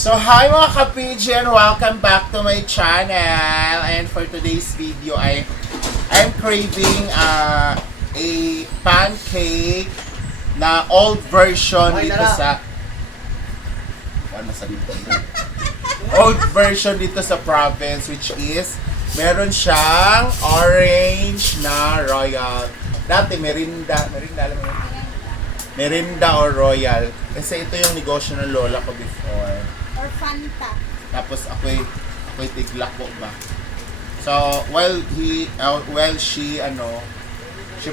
So hi mga ka-PG and welcome back to my channel. And for today's video I'm craving a pancake na old version dito sa old version dito sa province, which is meron siyang orange na royal. Dati merinda alam mo yun? Merinda or royal. Kasi ito yung negosyo ng lola ko before. Or Fanta. Tapos ako'y tiglak ko ba. So while she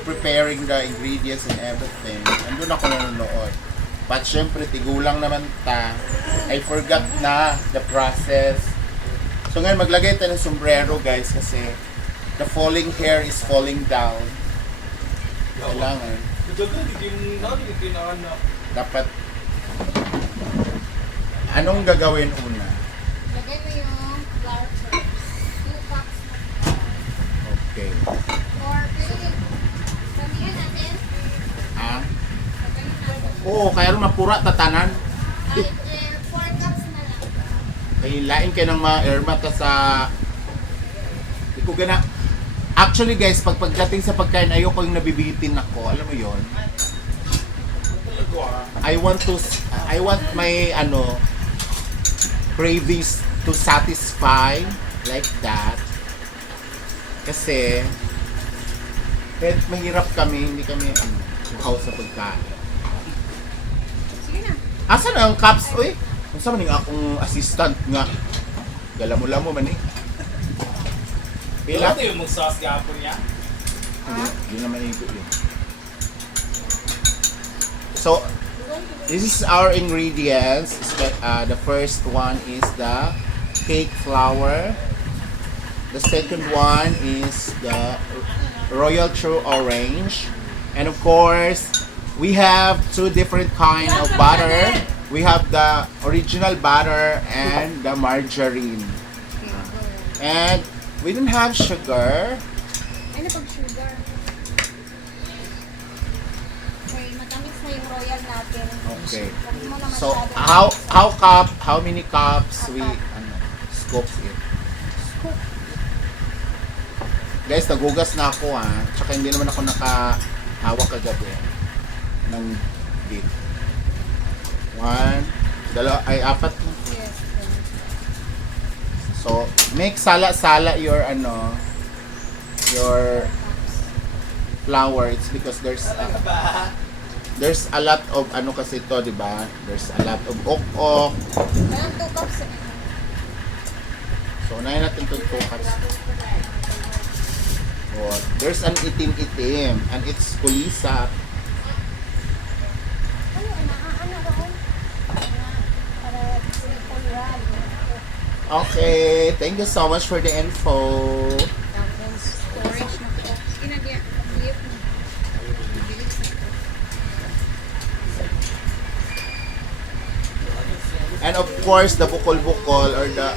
preparing the ingredients and everything, andun ako nanonood. But syempre tigulang naman ta. I forgot na the process. So ngayon maglagay tayo ng sombrero guys kasi the falling hair is falling down. Kailangan. Dapat anong gagawin una? Lagay mo yung flour first. 2 cups na flour. Okay. Or, sabihin natin. Ah? Sabihin natin. Oo, kaya rin mapura tatanan. Ay, 4 cups na lang. Kaya lain kayo ng mga ermata sa... Hindi ko gana... Actually guys, pagdating sa pagkain, ayoko yung nabibitin ako. Alam mo yon. I want my cravings to satisfy like that. Kasi kahit mahirap kami, hindi kami uhaw sa pagkain. Sige na. Asa na ang cups? Uy, kung saan man yung akong assistant nga. Galamo-lamo man eh. Pila? Ito yung mag-sauce gapon niya? Hindi naman ito yun. So, this is our ingredients. The first one is the cake flour. The second one is the royal true orange. And of course, we have 2 different kind of butter. We have the original butter and the margarine. And we don't have sugar. Ano pag sugar? Okay, matamis na yung royal natin. Okay. Huwag mo na So masyadong- how many cups we scoop it? Scoop. Guys, nagugas na ako Tsaka hindi naman ako nakahawak kagabi ng beef. 1, 2, 4 na. Yes. So, make sala-sala your flour. It's because there's a lot of kasi to, di ba? There's a lot of ok-ok. Parang 2 cups. So, unahin natin itong 2 cups. Oh, there's an itim-itim and it's kulisa. Ano roon? Para simple rag. Okay, thank you so much for the info. Tapos, orange na po. Inagyan. Lip. And of course, the bukol-bukol or the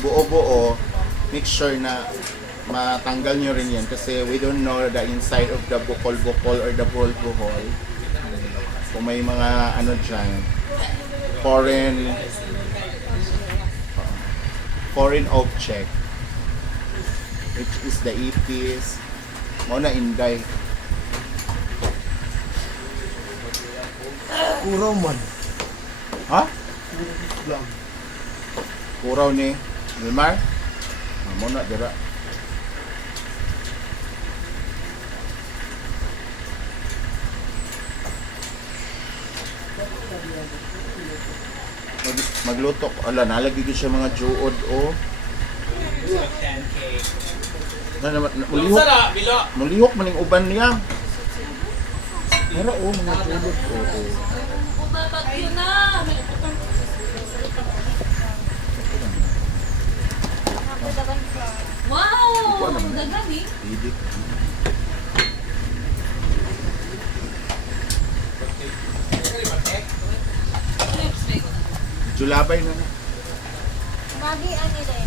buo-buo, make sure na matanggal nyo rin yan kasi we don't know the inside of the bukol-bukol or the buhol-buhol. Kung may mga dyan, foreign object, which is the ipis. Muna inday. Kuraw man. Ha? Lang. Kuraw ni Wilmar? Muna dira. Magluto ko. Ala, nalagay ko siya mga juod Pancake. Mulihok. Sara, bilo. Mulihok maning uban niya. Pero mga juod Babagyo na! Wow! Ang dagan eh. Edit. Julabay na. Magi, ano rin?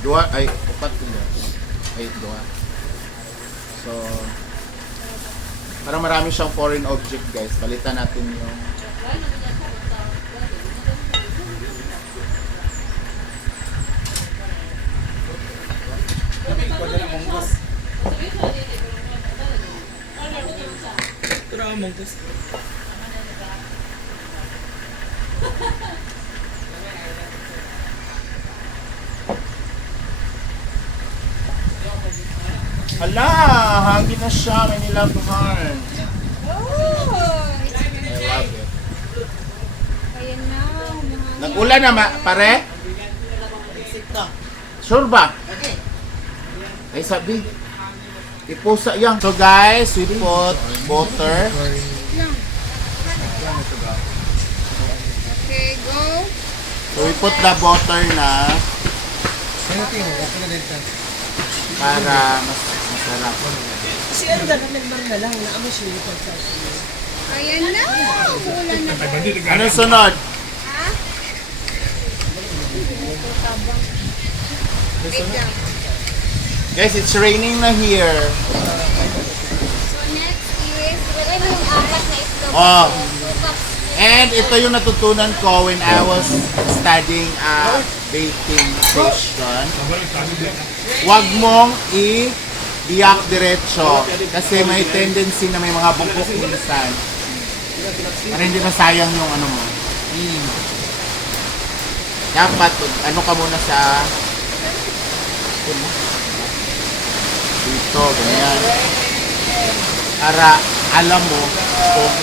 Dua ay upat na. Ay dua. So parang marami siyang foreign object guys. Palitan natin yung mungkus. Hala, hangin na siya. May nilabhan. Oh! I love it. Ayan na. Umahangin. Nag-ulan na, pare? Sure ba? Ay, sabi. Ipusa yan. So guys, we put butter. Lang. Okay, go. So we put the butter na para mas masarap. Si ano na nagmar na lang, naamo siya yung pagkas. Ayan na. Umuulan na. Ano sunod? Ha? Wait lang. Guys, it's raining na here. So next is, wala na yung apat na itlog. Oh. So, 2 cups. And ito yung natutunan ko when I was studying baking station. Huwag mong i-diyak diretso kasi may tendency na may mga bukok minsan. Para hindi masayang yung ano mo. Dapat, ano ka muna sa dito, ganyan. Para alam mo kung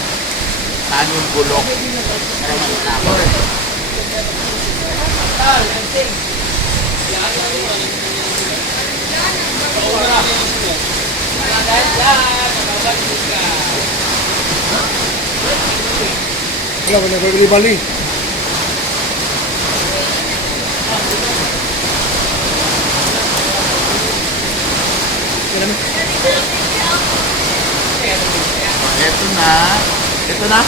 saan yung bulok. Para malikapot. Wala ko na bali-bali. Ito na. Ito na.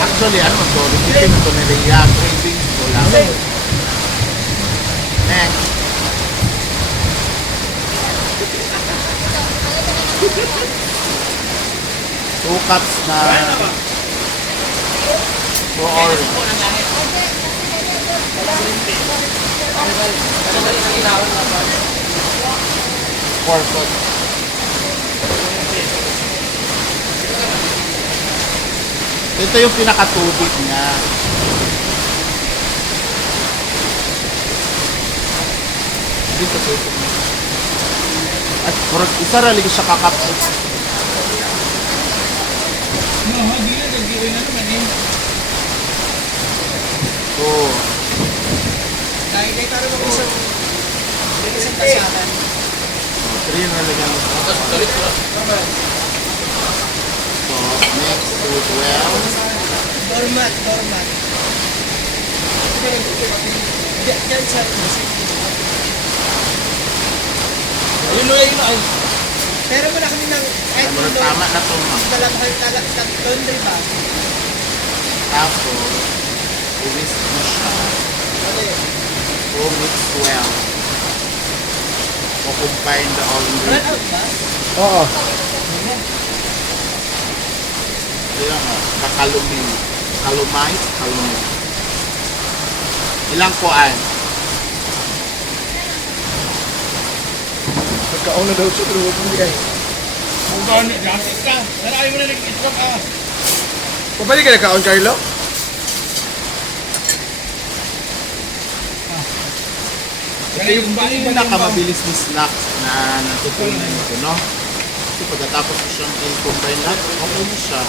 Actually, ano to? Recipe na to ni Rhea. Cravings ko lang. Next. Two cups na for orange. Four cups. Ito yung pinakatubig niya. Dito sa ito. At isa rali siya kakapot. No, hindi na nag-iwin na naman eh. So, Dahil tayo mo isang kasalan. 3 na lagyan mo. So, next to 12. Dormat. Diyan sa Ayun ay. Pero mo na kami ng kahit Ano, tama na to, ma'am. talabhal laundry ba? Tapos, i-whisk mo siya. Ano yun? To mix well. O-combine the all Run ingredients. out ba? Oo. Kaya nga, kakalumin. Kalumize, kalumin. Ilang kuan? Nagkaon na daw siya, pero huwag mong bigay. Kung gano'n, gasik ka. Naray mo na nag-itlog ka. Pabalik ka nagkaon, Carlo? Ito yung pinakamabilis ni snacks na natutunan ko, no? Kasi pagkatapos ko siyang i-combine lahat, okay na siya.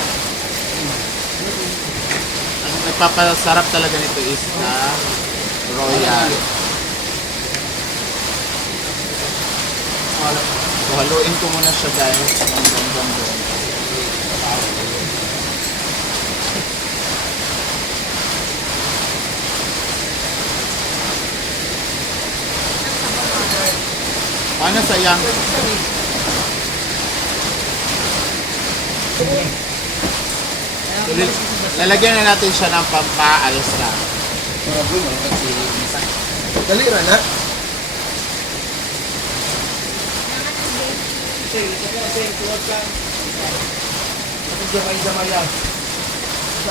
Ang nagpapasarap talaga nito is the royal. So, haluin ko muna siya guys. Hanggang doon. Paano sayang? Lalagyan na natin siya ng pampaayos lang. Dali ra na.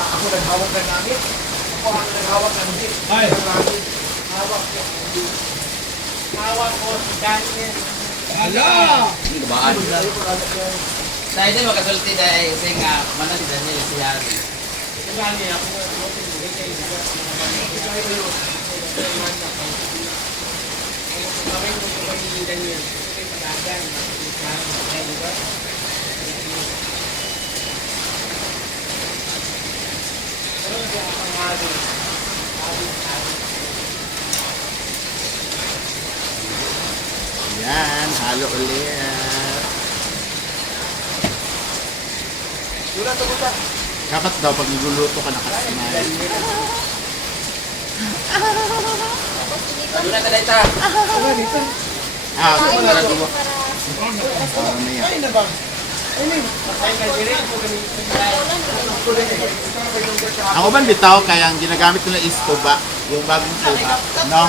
Ako naghawak ng gamit. Ako ang naghawak ng jeep. Ay. Hawak ko si Daniel. Hala! Kubaan. Dahil din makasulti dahil sa nga mana si Daniel si Yari. Yan, halo ulit. Dapat daw pag nagluluto ka nakasmile. Doon na tayo ta. Ah, Ay, ito na para lang. para Ano na yan? Ay na ba? Ako ba bitaw kaya ang ginagamit nila is tuba, yung bagong tuba, no?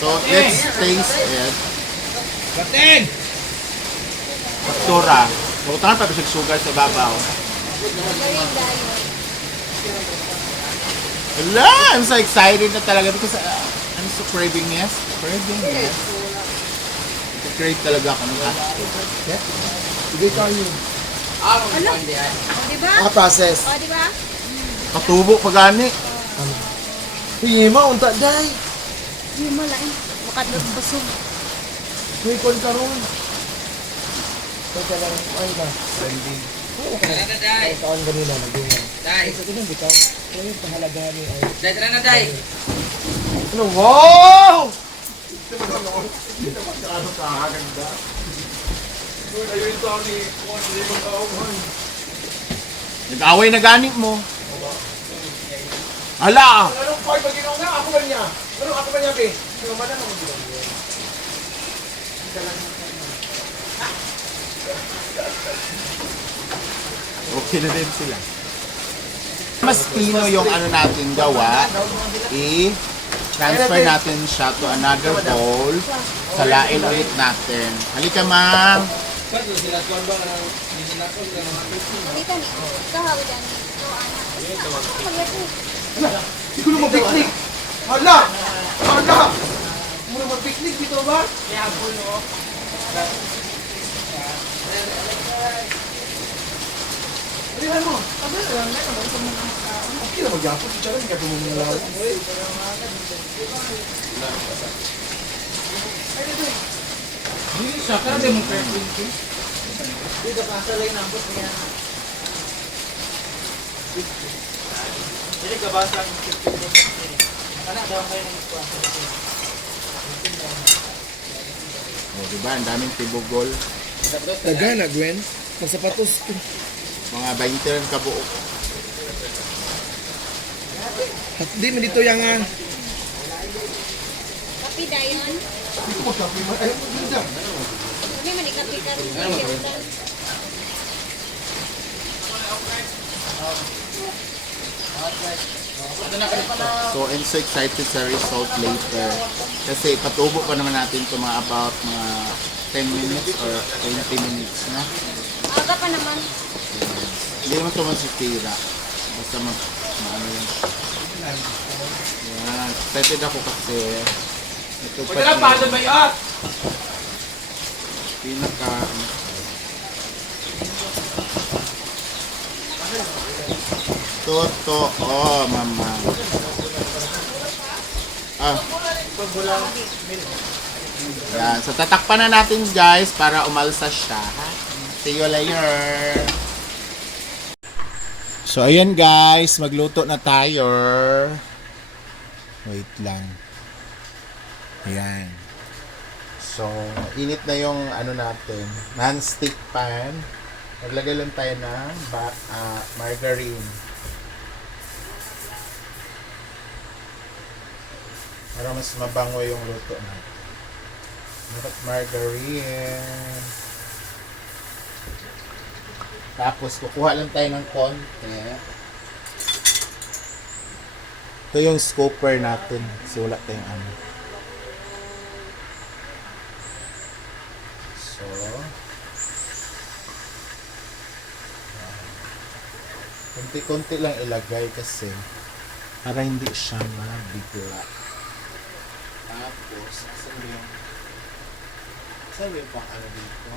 So let's taste it. Batin! Faktura. Pupuntahan pa bisig sugar sa babaw. galing dahil. Hala! I'm so excited na talaga because I'm so craving yes. Craving yes. Crave talaga ako ng hot food. Sige tayo. O, diba? Process. O, diba? Katubo pa gani. Hima, unta day. Hindi mo lang. Makadlog basog. May kon karon. Teka lang, ay ba? Tara na dai. Kaon kanina, nagdungan. Dai. Ito din, bitaw. Ano yung pahalaga ni ay? Dai tara na dai. Ano, wow! Nag-away na gani mo. Hala! Anong part ba ginawa nga? Ako ba niya? Ano ako ba niya, be? Ano man ang mga Okay na din sila. Mas pino yung ano natin gawa, i-transfer natin siya to another bowl. Salain ulit natin. Halika, ma'am. Dito ni. Kahawid yan. Ito, anak. Magyati. Hindi ko na mag-picnic! Hala! Hala! Muna mag-picnic dito ba? Alihan mo! Okay na mag-yapot. Ito lang, hindi ka pumumulaw. O, diba? Ang daming tibugol. Tagana, Gwen. Magsapatos ko. Mga 20 rin kabuok. At di mo dito yung Kapi dayon. Dito ko sabi mo. Ay, dito. Hindi man ikapi ka rin. So, I'm so excited sa result later. Kasi patubo pa naman natin ito mga about mga 10 minutes or 20 minutes na. Aga pa naman. Hindi naman ito masitira. Basta ano yun. Yan. Excited ako kasi ito pa yung pinaka totoo, mama. Yan. So, tatakpan na natin guys para umalsa siya. See you later. So, ayan guys. Magluto na tayo. Wait lang. Ayan. So, init na yung ano natin. Non-stick pan. Maglagay lang tayo ng margarine. Para mas mabango yung luto natin. Margarine. Tapos, kukuha lang tayo ng konti. Ito yung scooper natin. Sulat tayong ano. So, konti-konti lang ilagay kasi Para hindi siya mabigla. Tapos, asan yung pang ano dito?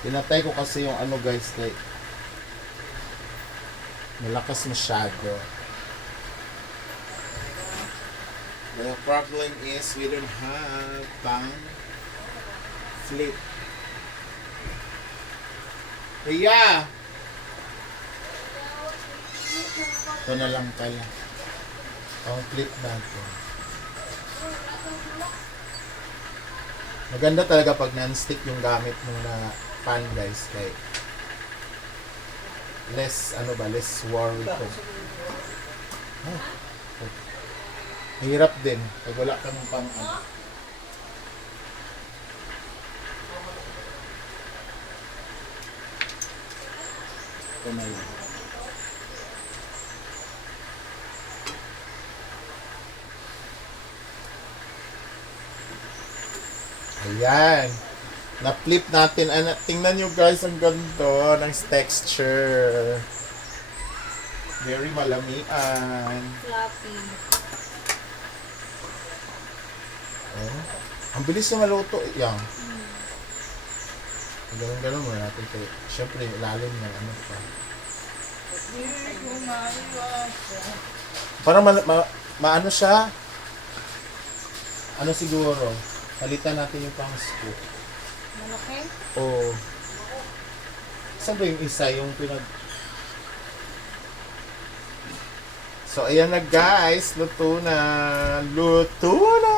Pinatay ko kasi yung ano guys, kay malakas masyado. The problem is we don't have pang flip. Ria! Ito na lang pala. Pang flip natin. Maganda talaga pag non-stick yung gamit mo na pan guys. Kay less worry ko. Oh. Hirap din pag wala ka ng pang ano. Ito na yun. Ayan. Na-flip natin. Tingnan nyo guys, ang ganda ng texture. Very malamian. Fluffy. Oh. Ang bilis na maluto. Yan. Ganun muna natin. Kaya, syempre, ilalim ng ano pa. Parang maano siya. Ano siguro? Palitan natin yung pang scoop. Malaki? Oo. Saan ba yung isa? Yung pinag... So, ayan na guys. Luto na. Luto na!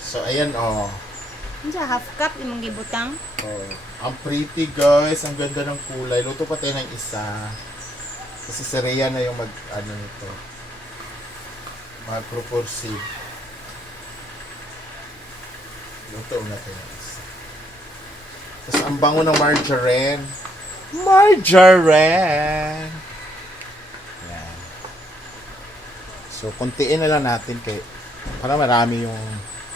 So, ayan oh. Hindi, half cup imong gibutang. Oh. Ang pretty guys. Ang ganda ng kulay. Luto pa tayo ng isa. Kasi si Rhea na yung ano nito. Mag-proporsi. Luto na tayo ng isa. Tapos ang bango ng margarine. Margarine! Yan. So, kontiin na lang natin kay para marami yung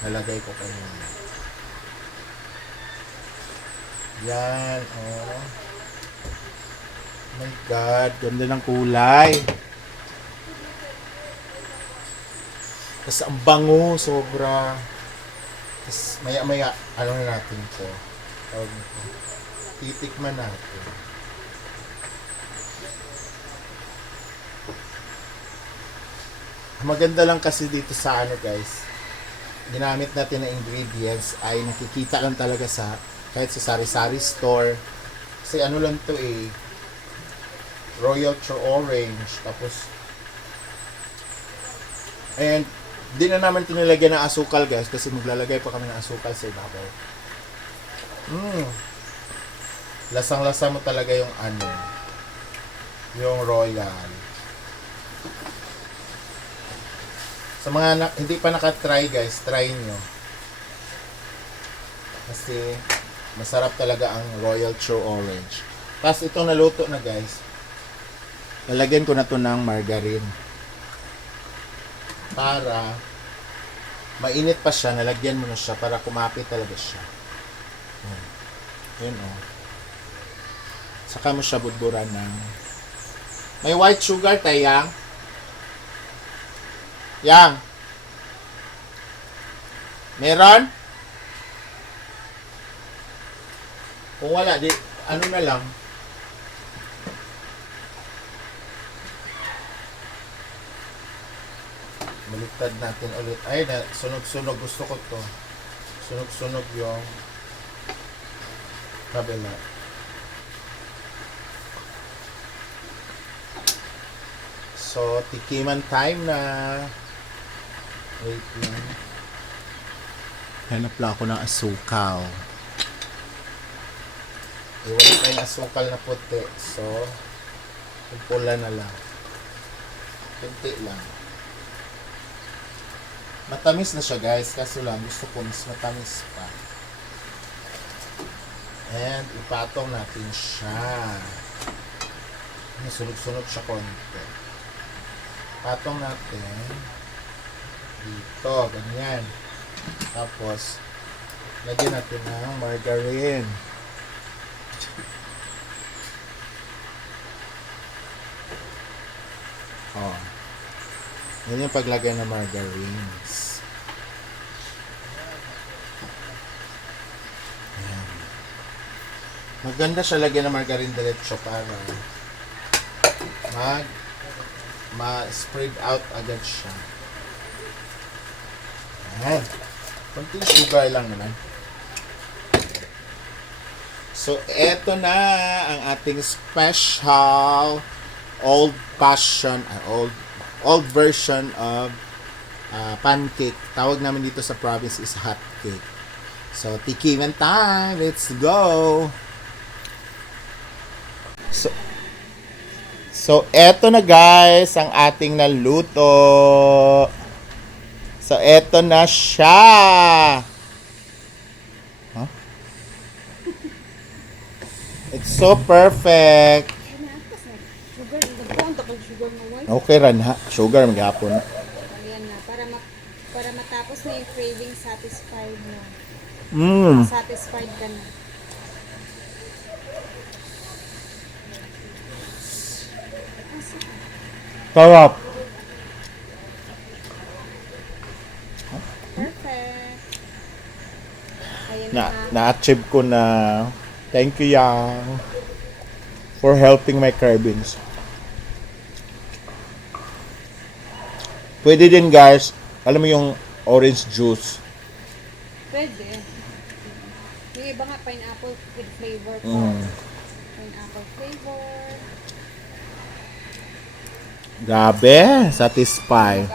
nalagay ko kanina. Yan, oh. My God, ganda ng kulay. Tapos ang bango, sobra. Tapos maya-maya, ano na natin ito? Tawag nito. Titikman natin. Maganda lang kasi dito sa ano guys, ginamit natin na ingredients ay nakikita lang talaga sa kahit sa sari-sari store. Kasi ano lang to eh, Royal True Orange. Tapos and di na naman ito nilagyan ng asukal guys, kasi maglalagay pa kami ng asukal sa ibabaw. Lasang-lasa mo talaga yung ano, yung Royal. Sa mga hindi pa nakatry guys, try nyo. Kasi masarap talaga ang Royal True Orange. Tapos itong naluto na guys, lalagyan ko na to ng margarine. Para mainit pa siya, nalagyan mo na siya para kumapit talaga siya. Yun oh. Saka mo siya budburan ng may white sugar tayang. Yang. Meron? Kung wala, di, ano na lang. Baliktad natin ulit. Ay, na, sunog-sunog. Gusto ko to. Sunog-sunog yung kabila. So, tikiman time na. Wait lang. Hanap lang ako ng asukal. Wala tayong asukal na puti. So, pula na lang. Kunti lang. Matamis na siya guys. Kaso lang, gusto ko mas matamis pa. And, ipatong natin siya. Sunog-sunog siya konti. Patong natin dito, ganyan. Tapos Lagyan natin ng margarine. Oh. Yan yung paglagay ng margarines. Yan. Maganda siya lagyan ng margarine diretso para ma-spread out agad siya. Yan. Kunting sugar lang naman. So, eto na ang ating special old version of pancake. Tawag namin dito sa province is hot cake. So, tikiman time. Let's go! So, eto na guys ang ating naluto. So, eto na siya. Huh? It's so perfect. Sugar, nagpuan tapos sugar na white. Okay ran ha. Sugar maghapon. Ayan na, para matapos na yung craving, satisfied na. Satisfied ka na. Sarap. Perfect. Ayan Na, na. na-achieve ko na. Thank you, Yang, for helping my cravings. Pwede din, guys. Alam mo yung orange juice. Pwede. Yung iba nga, pineapple with flavor po. Pineapple flavor. Grabe. Satisfy.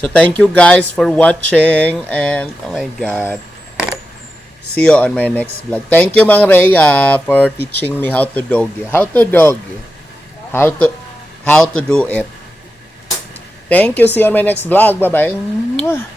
So thank you guys for watching and oh my god. See you on my next vlog. Thank you Mang Rhea for teaching me how to doggy. How to doggy. How to do it. Thank you. See you on my next vlog. Bye-bye.